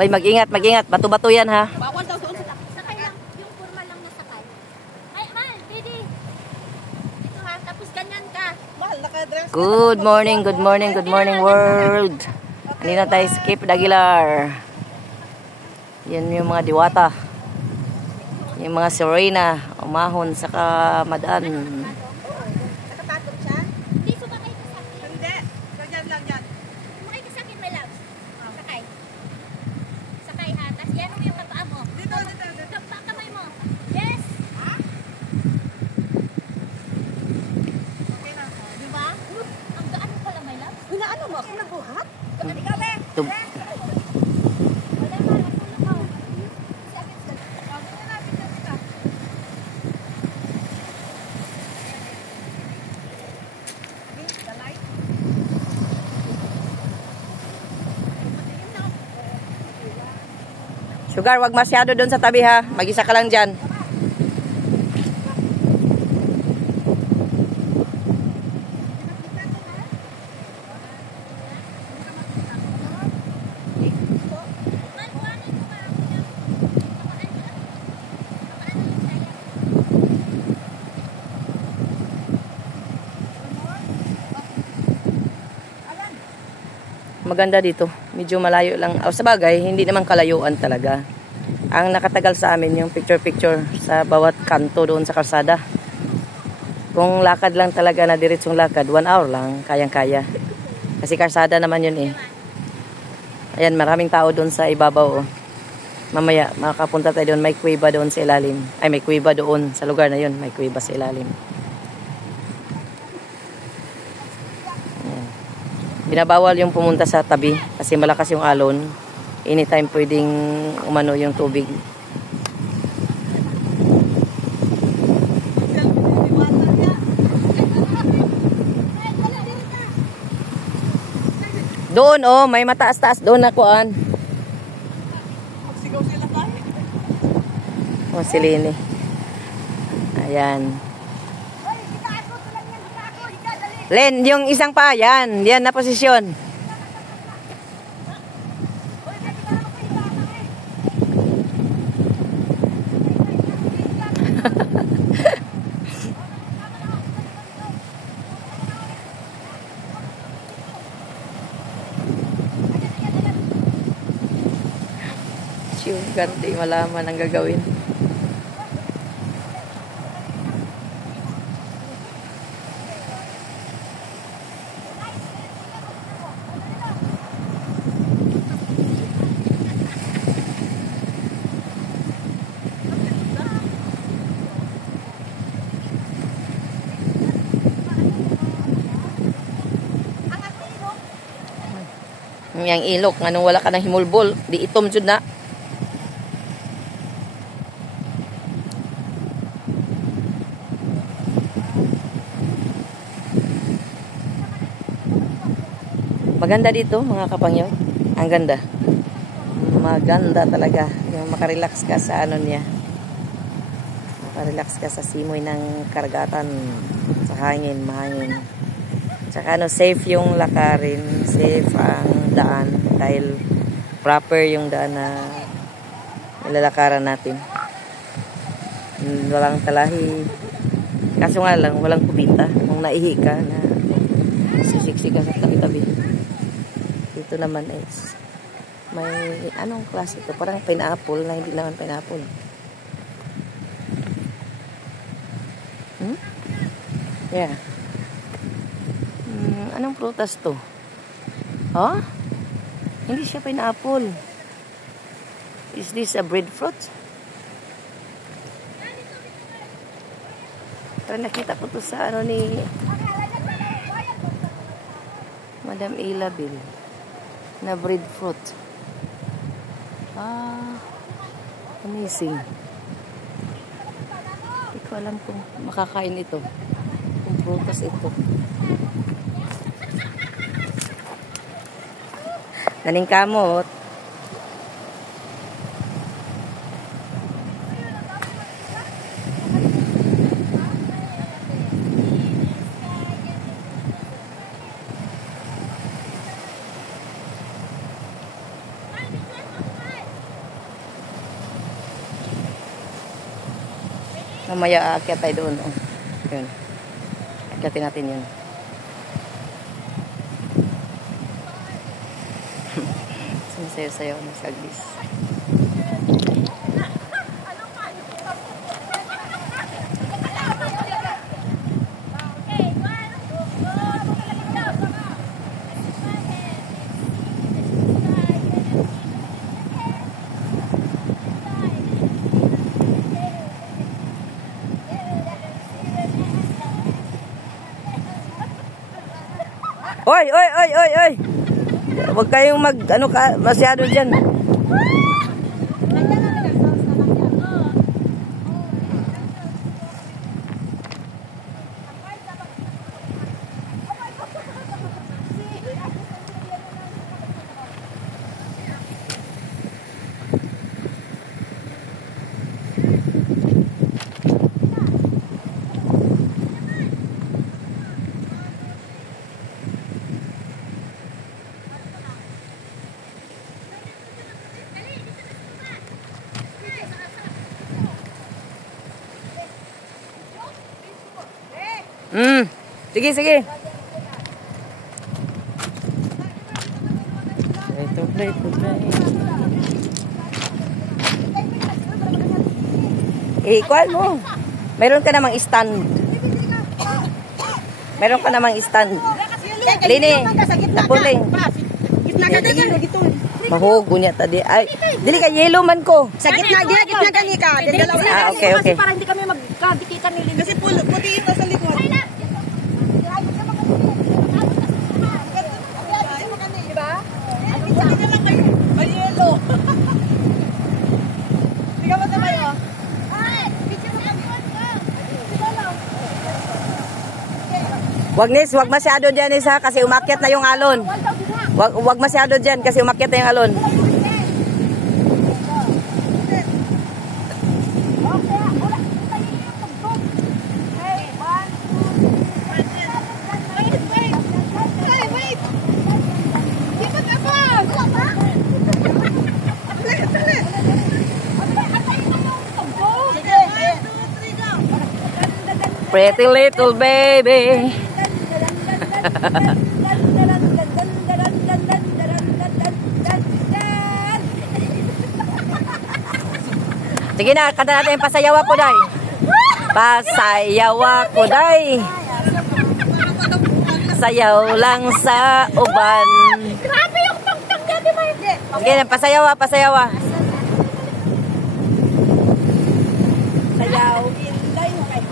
Uy, mag-ingat, mag-ingat. Bato-bato yan, ha? Bawal daw doon sa Sakay lang. Yung formal lang na sakay. Ay, Mal, Didi. Ito ha, tapos ganyan ka. mahal naka-dress. Good morning, good morning, good morning, world. Kanina tayo skip Aguilar. Yan yung mga diwata. Yung mga Serena, umahon sa kamadaan. Nakatakot siya? Hindi, sumakay ka sa akin. Hindi. Ganyan lang yan. Sumakay ka sa akin, my love. Sakay. Sakay ha. Tapos yan mo yung kapaa mo. Dito, dito, dito. Kamay mo. Yes. Ha? Okay na. Di ba? Ang gaan mo pala, my love. Inaano mo? Ako nagbuhat? Ikaw, be. Tum- Wala pa, natulog ako. Si Agit sa... Ganyan na, bigyan kita. Okay, the light. Sugar, wag masyado doon sa tabi, ha? Mag-isa ka lang dyan. Maganda dito. Medyo malayo lang. O, sa bagay, hindi naman kalayuan talaga. Ang nakatagal sa amin yung picture-picture sa bawat kanto doon sa kalsada. Kung lakad lang talaga na diretsong lakad, 1 hour lang, kayang-kaya. Kasi kalsada naman yun eh. Ayan, maraming tao doon sa ibabaw. Oh. Mamaya, makapunta tayo doon. May kuweba doon sa ilalim. Ay, may kuweba doon sa lugar na yun. May kuweba sa ilalim. Binabawal yung pumunta sa tabi kasi malakas yung alon. Anytime pwedeng umano yung tubig. Doon, oh, may mataas-taas doon na kuan. Magsigaw sila kahit. Oh, si Lini. Ayan. Len, yung isang pa, yan. Yan na posisyon. Sugar, di malaman ang gagawin. Yang ilok, anong wala ka ng himulbol, di itom jud na. Maganda dito mga kapangyo. Ang ganda. Maganda talaga. Yung makarelax ka sa ano niya. Makarelax ka sa simoy ng karagatan. Sa hangin, mahangin. Tsaka ano, safe yung lakarin. Safe ang daan. Dahil proper yung daan na nilalakaran natin. Walang talahi. Kaso nga lang, walang kubita. Kung naihi ka na sisiksik ka sa tabi-tabi. Dito naman is may anong klase ito? Parang pineapple na hindi naman pineapple. Yeah. Anong prutas to? Oh? Hindi siya pineapple. Is this a breadfruit? Parang nakita ko to sa ano ni Madam Ilabil na breadfruit. Amazing. Hindi ko alam kung makakain ito. Kung prutas ito. Naning kamot. Mamaya aakyat tayo doon. Oh. Yun. Akyatin natin yun. Sumasayo-sayo na sa aglis. Oy, oy, oy, oy, oy. Huwag kayong masyado dyan. Sige, sige. Ikuan mo. Meron ka namang stand. Meron ka namang stand. Lini, napuling. Mahugo niya tadi. Ay, dili ka yellow man ko. Sa gitna gani ka. Okay, okay. Para hindi kami magkagitan ni Lini. Kasi puti ito sa likod. Diba? Puti na lang kayo. May yellow. Tingnan mo naman yun. Wag masyado dyan isa kasi umakyat na yung alon. Wag masyado dyan kasi umakyat na yung alon. Pretty little baby. Sige na, kanta natin yung pasayawa ko, day. Pasayawa ko, day. Sayaw lang sa uban. Grabe yung tangtang niya, di ba? Sige na, pasayawa, pasayawa.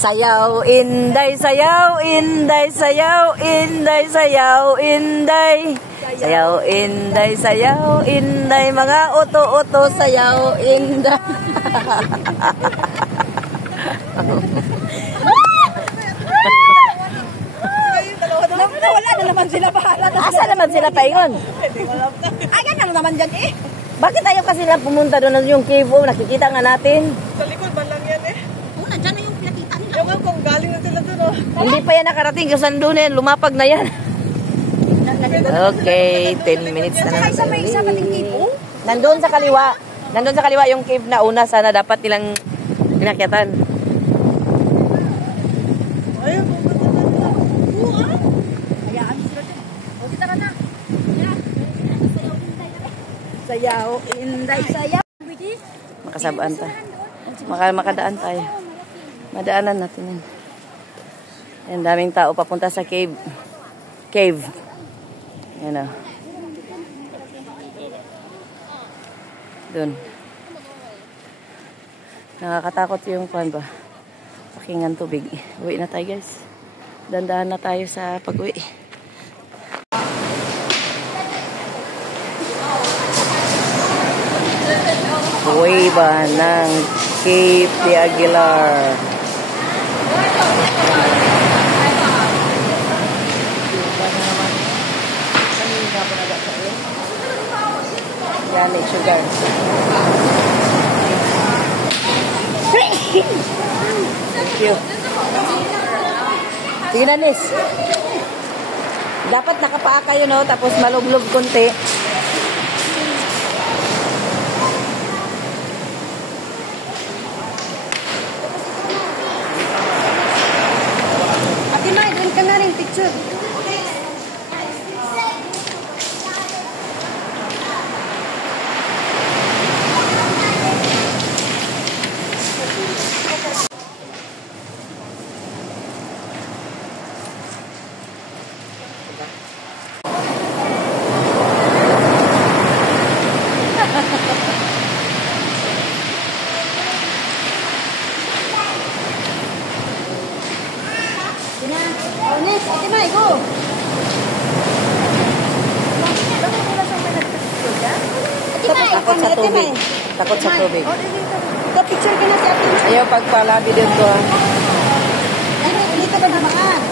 Sayaw, inday, sayaw, inday, sayaw, inday, sayaw, inday. Sayaw, inday, sayaw, inday, mga uto-uto, sayaw, inday. Wala na naman sila bahala. Asa naman sila paingon? Ay, ganyan naman dyan eh. Bakit tayo kasi lang pumunta doon yung cave? Nakikita nga natin. Sa likod ba lang yan eh? Oo, nandyan na yung pinakita nila. Ewan kung galing na sila doon oh. Hindi pa yan nakarating kasi doon yan. Lumapag na yan. Okay, 10 minutes na naman. Sa may isa pating cave oh. Nandun sa kaliwa. Nandun sa kaliwa yung cave na una. Sana dapat nilang pinakyatan. Ayun, pupunta na sila. Oo ah. Hayaan sila dyan. O, tara na. Sayaw, inday, sayaw. Makasabaan tayo. Makadaan tayo. Madaanan natin yan. Yan, daming tao papunta sa cave. Cave. Yan o. Doon. Nakakatakot yung kwan ba? Pakingan tubig. Uwi na tayo guys. Dandahan na tayo sa pag-uwi. Uwi ba ng Cape de Aguilar? Yan, sugar. Thank you. Sige na, Nis. Dapat nakapaa kayo, no? Tapos malublob konti. Takot sa tubig. Takot sa tubig. Ito, picture ka na si Ate Man. Ayaw pagpalabi dito ah. Hindi ka ba namaan?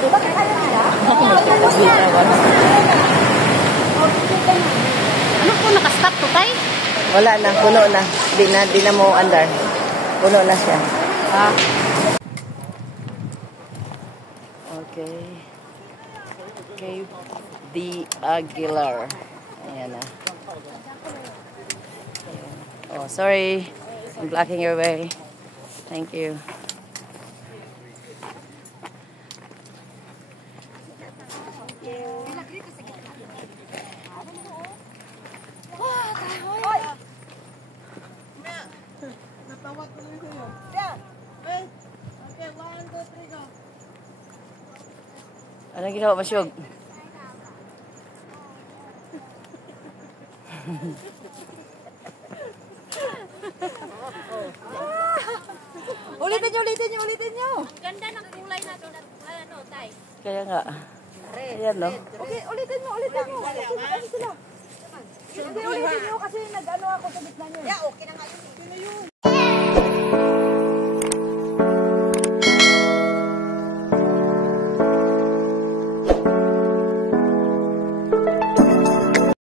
Diba kaya na? Ano po nakastop to, tay? Wala na, puno na. Di na mo andar. Puno na siya. Okay. Cave D. Aguilar. Ayan na. Oh, sorry. I'm blocking your way. Thank you. Anong ginawa mo, Syug? Ulitin nyo. Ang ganda ng kulay natin at ano, tay. Kaya nga. Ayan, no? Okay, ulitin nyo. Kasi sila. Hindi, ulitin nyo kasi nag-ano ako sa gitna nyo. Yeah, okay na